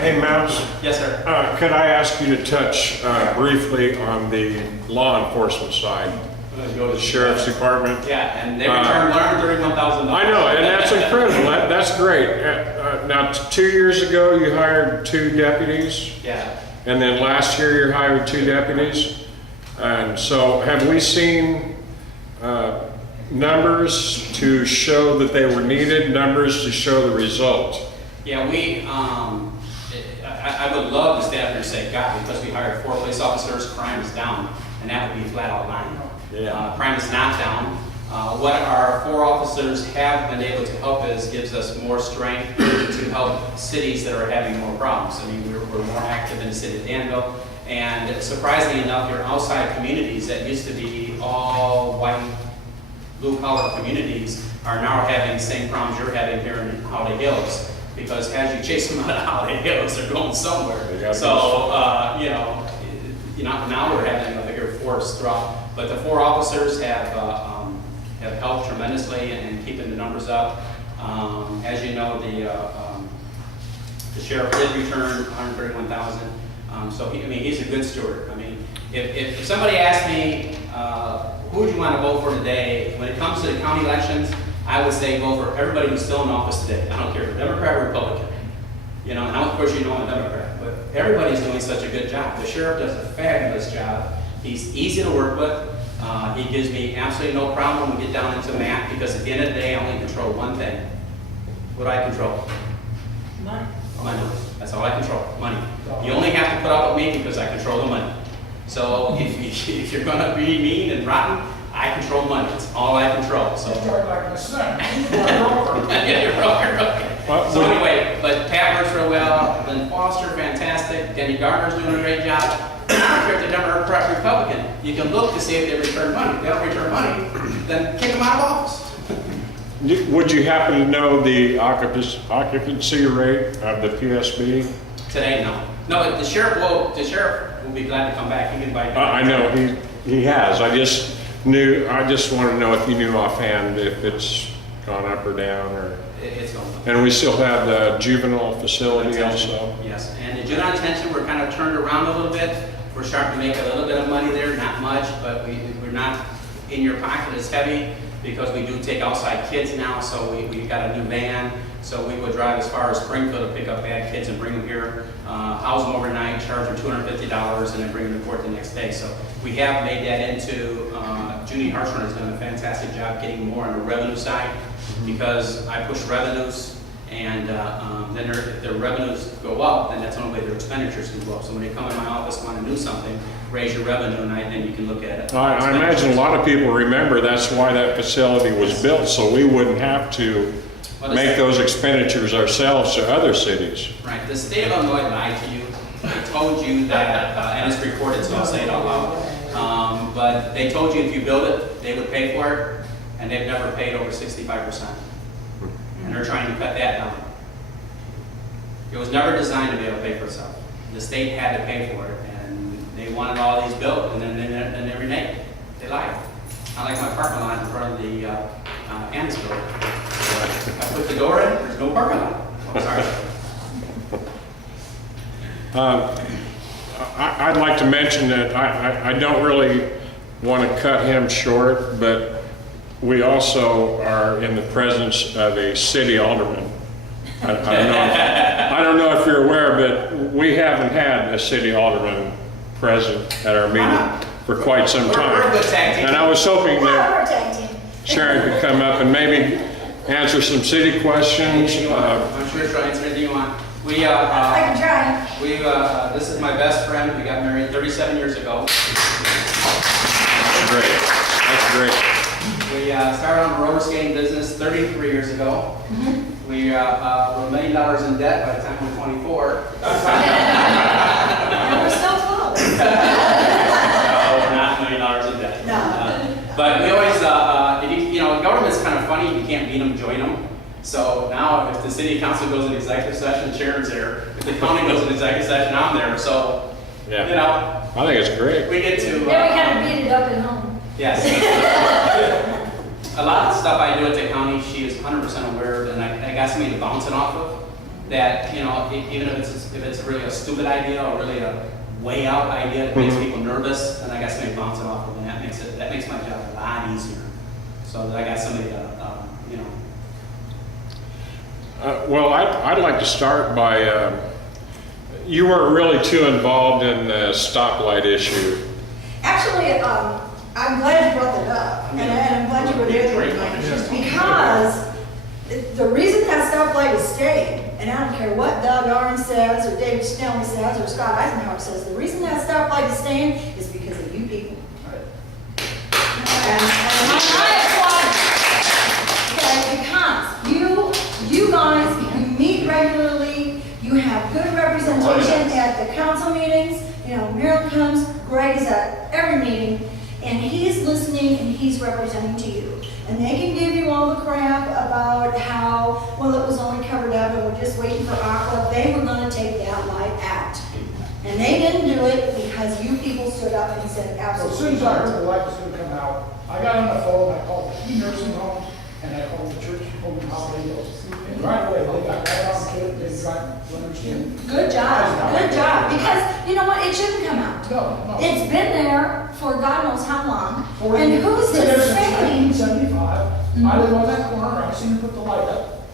Hey, Mouse, Yes, sir. could I ask you to touch briefly on the law enforcement side? I'm gonna go to The sheriff's department? Yeah, and they returned $131,000. I know, and that's incredible. That's great. Now, 2 years ago, you hired 2 deputies, Yeah. and then last year you hired 2 deputies. And so have we seen numbers to show that they were needed, numbers to show the result? Yeah, I would love to stand up here and say, God, because we hired 4 police officers, crime is down, and that would be flat out lying. Yeah. Crime is not down. What our 4 officers have been able to help is gives us more strength to help cities that are having more problems. I mean, we're more active in the city of Danville, and surprisingly enough, your outside communities that used to be all white, blue-collar communities are now having the same problems you're having here in Holiday Hills. Because as you chase them out of Holiday Hills, they're going somewhere. So, now we're having a bigger force throughout. But the 4 officers have helped tremendously in keeping the numbers up. As you know, the sheriff did return $131,000. So he's a good steward. I mean, if somebody asked me, who would you want to vote for today? When it comes to the county elections, I would say vote for everybody who's still in office today. I don't care if Democrat or Republican. And of course I'm a Democrat, but everybody's doing such a good job. The sheriff does a fabulous job. He's easy to work with. He gives me absolutely no problem when we get down into math, because at the end of the day, I only control one thing. What do I control? Money. Money. That's all I control, money. You only have to put up with me because I control the money. So if you're gonna be mean and rotten, I control money. It's all I control. So. You're like my son. You're a broker. Yeah, you're okay. So anyway, but Pat works real well. Lynn Foster, fantastic. Denny Gardner's doing a great job. I don't care if they're Democrat or Republican. You can look to see if they return money. If they don't return money, then kick them out of office. Would you happen to know the occupancy rate of the PSB? Today, no. No, the sheriff will be glad to come back. He can invite me. I know he has. I just want to know if you knew offhand if it's gone up or down, or. It's going up. And we still have the juvenile facility Detention, also. yes, and the juvenile detention, we're kind of turned around a little bit. We're starting to make a little bit of money there, not much, but we're not in your pocket as heavy, because we do take outside kids now. So we've got a new van, so we would drive as far as Springfield to pick up bad kids and bring them here, house them overnight, charge them $250, and then bring them to court the next day. So we have made that into, Judy Hartshorn has done a fantastic job getting more on the revenue side, because I push revenues, and then if their revenues go up, then that's the only way their expenditures can go up. So when they come in my office, want to do something, raise your revenue, and then you can look at it. I imagine a lot of people remember that's why that facility was built, so we wouldn't have to make those expenditures ourselves to other cities. Right. The state of Illinois lied to you. They told you that, and it's recorded, so I'll say it out loud. But they told you if you build it, they would pay for it, and they've never paid over 65%. And they're trying to cut that down. It was never designed to be able to pay for itself. The state had to pay for it, and they wanted all these built, and then they reneged. They lied. I like my parking lot in front of the Annex building. I put the door in, there's no parking lot. Oh, sorry. I'd like to mention that I don't really want to cut him short, but we also are in the presence of a city alderman. I don't know if you're aware, but we haven't had a city alderman present at our meeting for quite some time. We're a good tag team. And I was hoping that We're a tag team. Sharon could come up and maybe answer some city questions. Anything you want. I'm sure she'll answer anything you want. I can try. This is my best friend. We got married 37 years ago. That's great. That's great. We started on a roller skating business 33 years ago. We were $1 million in debt by the time we were 24. And we're still close. No, not $1 million in debt. No. But we always, government's kind of funny. You can't beat them, join them. So now if the city council goes into executive session, Sharon's there. If the county goes into executive session, I'm there. So, Yeah. I think it's great. we get to... Then we kind of beat it up at home. Yes. A lot of the stuff I do at the county, she is 100% aware of, and I got somebody to bounce it off of. that, you know, even if it's really a stupid idea or really a way out idea that makes people nervous, then I got somebody to bounce it off of, and that makes my job a lot easier. So that I got somebody to, you know. Well, I'd like to start by, you weren't really too involved in the stoplight issue. Actually, I'm glad you brought that up, and I'm glad you were there the other night, because the reason that stoplight is staying, and I don't care what Doug Arns says, or David Snelling says, or Scott Eisenhower says, the reason that stoplight is staying is because of you people. And I applaud you. Okay, because you guys, you meet regularly, you have good representation at the council meetings. You know, Merrill comes, Greg is at every meeting, and he's listening and he's representing to you. And they can give you all the crap about how, well, it was only covered up and we're just waiting for aqua. They were gonna take that light out. And they didn't do it because you people stood up and said Well, as absolutely. soon as I heard the light was gonna come out, I got on the phone, I called the key nursing home, and I called the church people in Holiday Hills. And right away, they got right on to it, they tried to understand. Good job, because you know what, it shouldn't come out. No. It's been there for God knows how long, Forty- and who's to Been there since say? 1975, I live on that corner, I seen them put the light up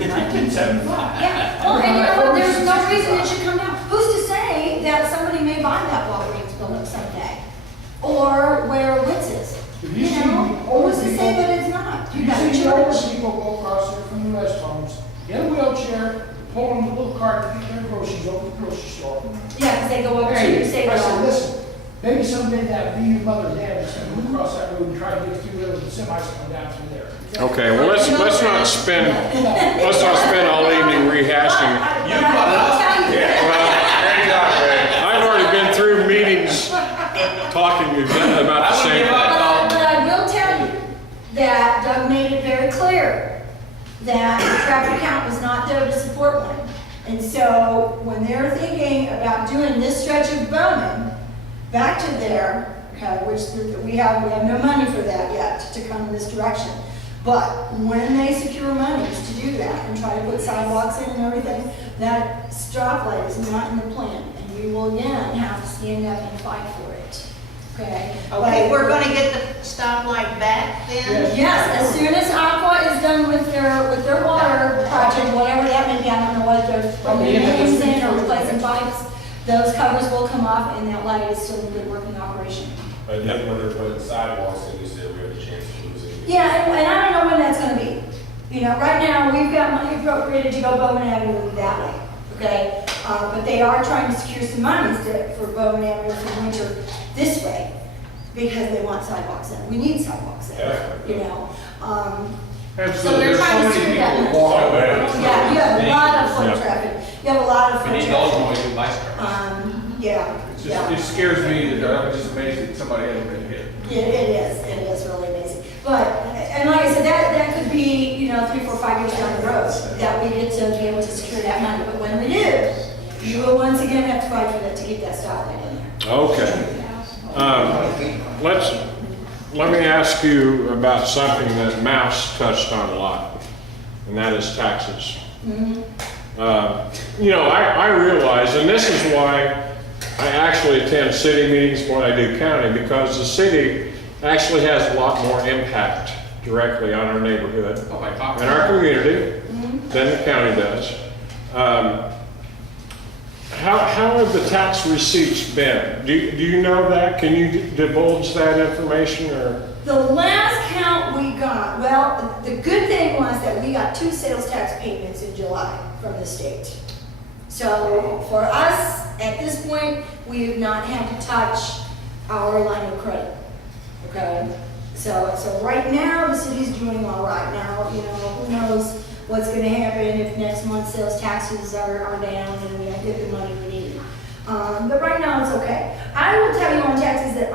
in 1975. Yeah, well, and you know what, there's no reason it should come down. Who's to say that somebody may buy that Walgreens building someday? Or where Wits is? If You you see know, older who's to people- say that it's not? You You got a see the older church. people go across there from the rest homes, in a wheelchair, pulling the little cart to get their groceries over the grocery store. Yeah, because they go up to Hey, you, say, I said, well, listen, maybe someday that be your mother or dad is gonna move across that road and try to get through there with the semis coming down through there. Okay, well, let's not spend all evening rehashing. You brought it up. I've already been through meetings talking about the same thing. But I will tell you that Doug made it very clear that the traffic count was not there to support one. And so when they're thinking about doing this stretch of Bowman back to there, okay, which we have no money for that yet to come in this direction. But when they secure monies to do that and try to put sidewalks in and everything, that stoplight is not in the plan. And we will again have to stand up and fight for it. Okay? Okay, we're gonna get the stoplight back then? Yes, as soon as Aqua is done with their water project, whatever that may be, I don't know what they're putting their names in or replacing pipes, those covers will come off and that light is still in good working operation. But then when they're putting sidewalks in, you said we have a chance of losing. Yeah, and I don't know when that's gonna be. You know, right now, we've got money appropriated to go Bowman Avenue that way, okay? But they are trying to secure some monies for Bowman Avenue for winter this way, because they want sidewalks in. We need sidewalks there, you know? So they're trying to secure that. Yeah, you have a lot of foot traffic. You have a lot of We foot need those traffic. when we do bicycles. Yeah, It's just, yeah. it scares me that I'm just amazed that somebody hasn't been hit. It is really amazing. But, and like I said, that could be, you know, 3, 4, 5 years down the road, that we get to be able to secure that money. But when we do, you will once again have to fight for that to keep that stoplight in there. Okay. Let me ask you about something that Mouse touched on a lot, and that is taxes. You know, I realize, and this is why I actually attend city meetings when I do county, because the city actually has a lot more impact directly on our neighborhood Oh, by talking. and our community than the county does. How have the tax receipts been? Do you know that? Can you divulge that information, or? The last count we got, well, the good thing was that we got 2 sales tax payments in July from the state. So for us, at this point, we have not had to touch our line of credit, okay? So right now, the city's doing all right. Now, you know, who knows what's gonna happen if next month's sales taxes are down and we don't get the money we need. But right now, it's okay. I will tell you on taxes that